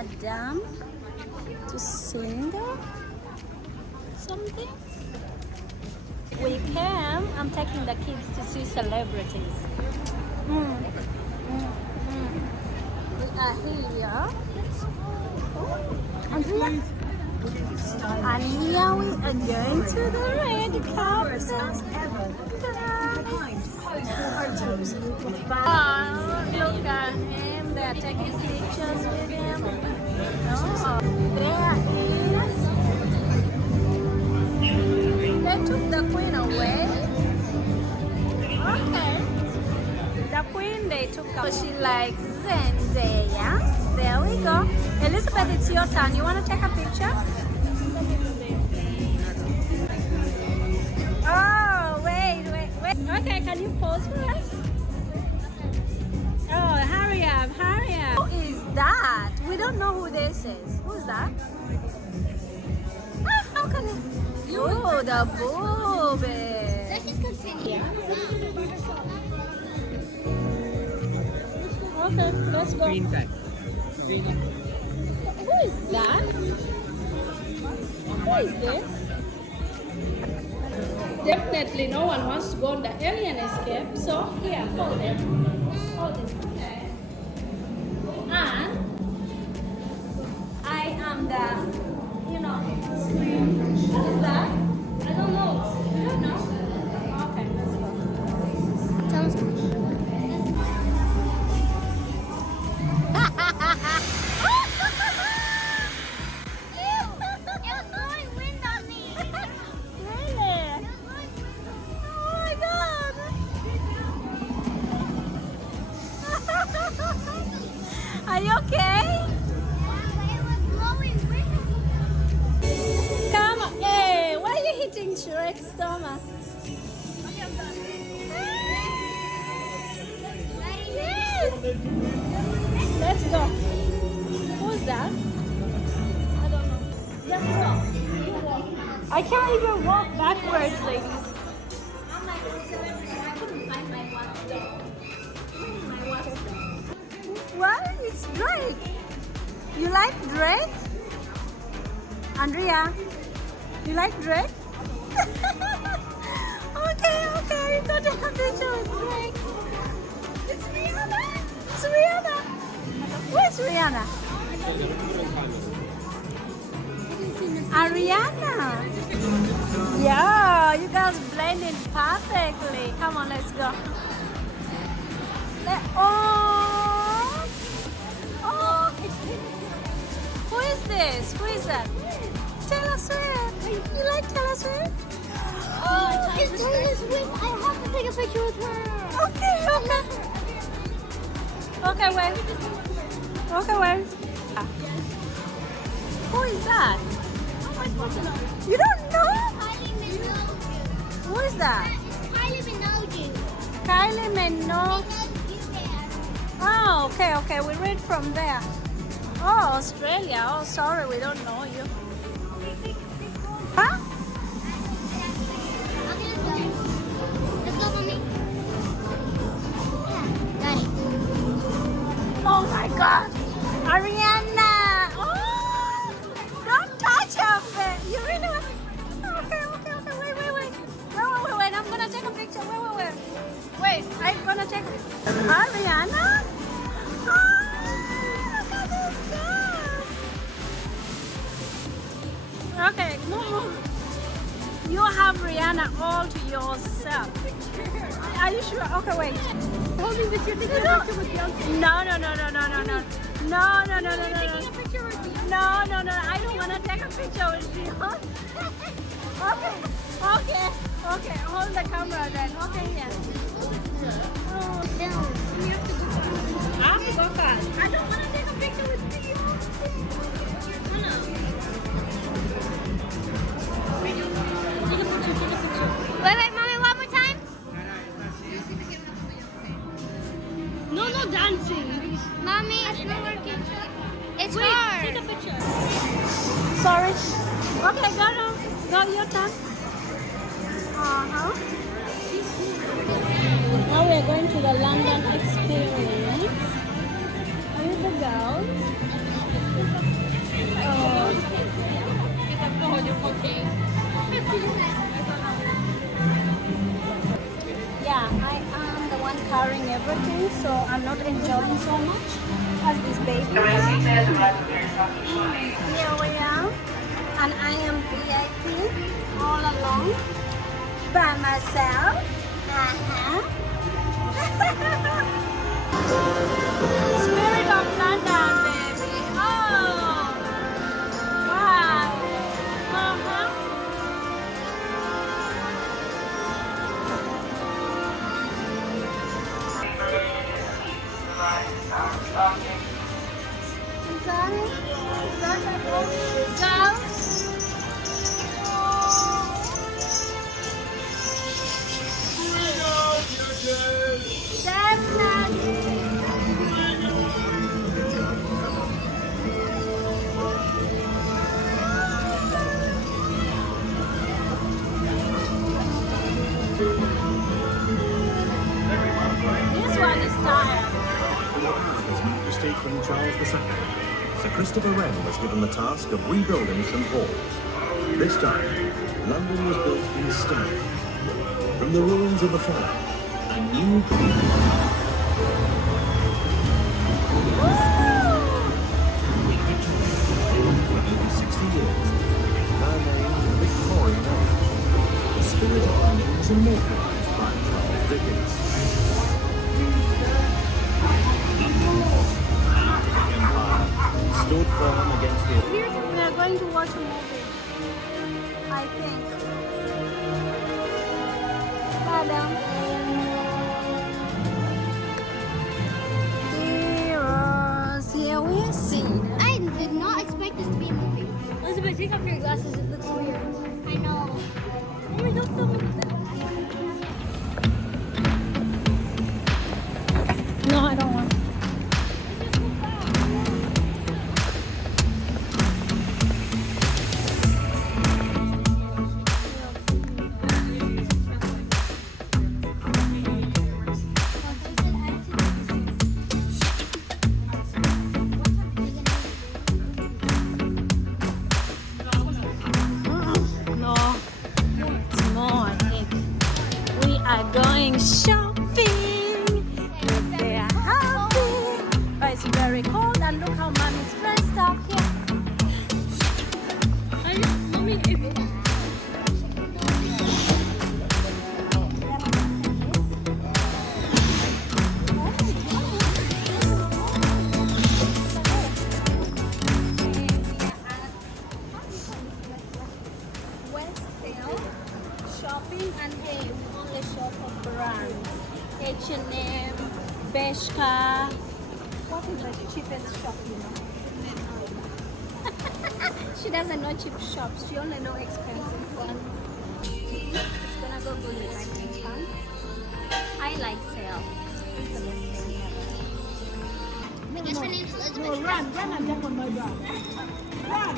madam to sing something. We came, I'm taking the kids to see celebrities. We are here. And here we are going to the red carpet. Oh, look at him. They are taking pictures with him. Oh, there is. They took the queen away. Okay. The queen they took away. She likes Zendaya. There we go. Elizabeth, it's your turn. You want to take a picture? Oh, wait. Okay, can you pause for us? Oh, hurry up. Who is that? We don't know who this is. Who's that? Ah, how can it? Oh, the boobies. Let's just continue. Okay, let's go. Green tag. Who is that? Who is this? Definitely no one wants to go on the alien escape. So here, hold it. Hold it. Okay. And I am the, what is that? I don't know. You don't know? Okay, let's go. Sounds good. Are you okay? Come on. Hey, why are you hitting Shrek's stomach? Yes. Let's go. Who's that? I don't know. Let's go. You walk. I can't even walk backwards, ladies. I'm like a celebrity. I couldn't find my watchdog. Where's my watchdog? What? It's Drake. You like Drake? Andrea, you like Drake? Okay. Go take a picture with Drake. It's Rihanna. Where's Rihanna? Ariana. Yeah, you guys blended perfectly. Come on, let's go. Who is this? Who is that? Taylor Swift. You like Taylor Swift? Oh, it's Taylor Swift. I have to take a picture with her. Okay, wait. Who is that? You don't know? Kylie Minogue. Who is that? Kylie Minogue. Kylie Minogue. Oh, okay. We read from there. Oh, Australia. Oh, sorry, we don't know you. Huh? Let's go, mommy. Yeah, got it. Oh my God, Ariana! Oh, don't touch her face. You really want? Okay. Wait. I'm gonna take a picture. Wait. I'm gonna take. Ariana? Oh, look at this girl. Okay, no. You have Rihanna all to yourself. Are you sure? Okay, wait. Holding this, you're taking a picture with Beyonce. No. Taking a picture with Beyonce. No. I don't want to take a picture with you. Okay. Hold the camera then. Okay, yes. Oh. Film. You have to go fast. I have to go fast. I don't want to take a picture with Beyonce. Take a picture. Wait, mommy, one more time. No dancing. Mommy, it's not working. It's hard. Take a picture. Sorry. Okay, go now. Go, your turn. Now we are going to the London experience. Are you the girls? carrying everything, so I'm not enjoying so much as this baby. Here we are, and I am VIP all alone by myself. Spirit of London, baby. Oh, wow. This one is tired. His Majesty King Charles II, Sir Christopher Wren was given the task of rebuilding St Paul's. This time, London was built in stone. From the ruins of the fire, a new... For over 60 years, now named the Victorian Age. The spirit of London was immortalised by Charles Dickens. Empire stood firm against the... We are going to watch a movie, I think. Madam. Heroes, here we see. I did not expect this to be a movie. Elizabeth, take off your glasses. It looks weird. I know. Mommy, don't film it. No, I don't want. No, it's more. I think we are going shopping. They are happy, but it's very cold. And look how mommy's dressed up here. Mommy, Westfield shopping, and hey, we only shop for brands. H&M, Bershka. What is the cheapest shop, you know? She doesn't know cheap shops. She only know expensive ones. She's gonna go good with my pants. I like sale. It's the best thing ever. I guess her name's Elizabeth. No, run and jump on my back. Run!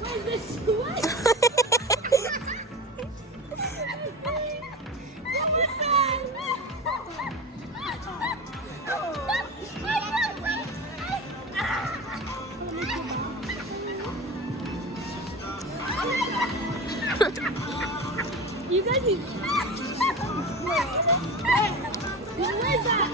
Where's this? What? You guys, where's that?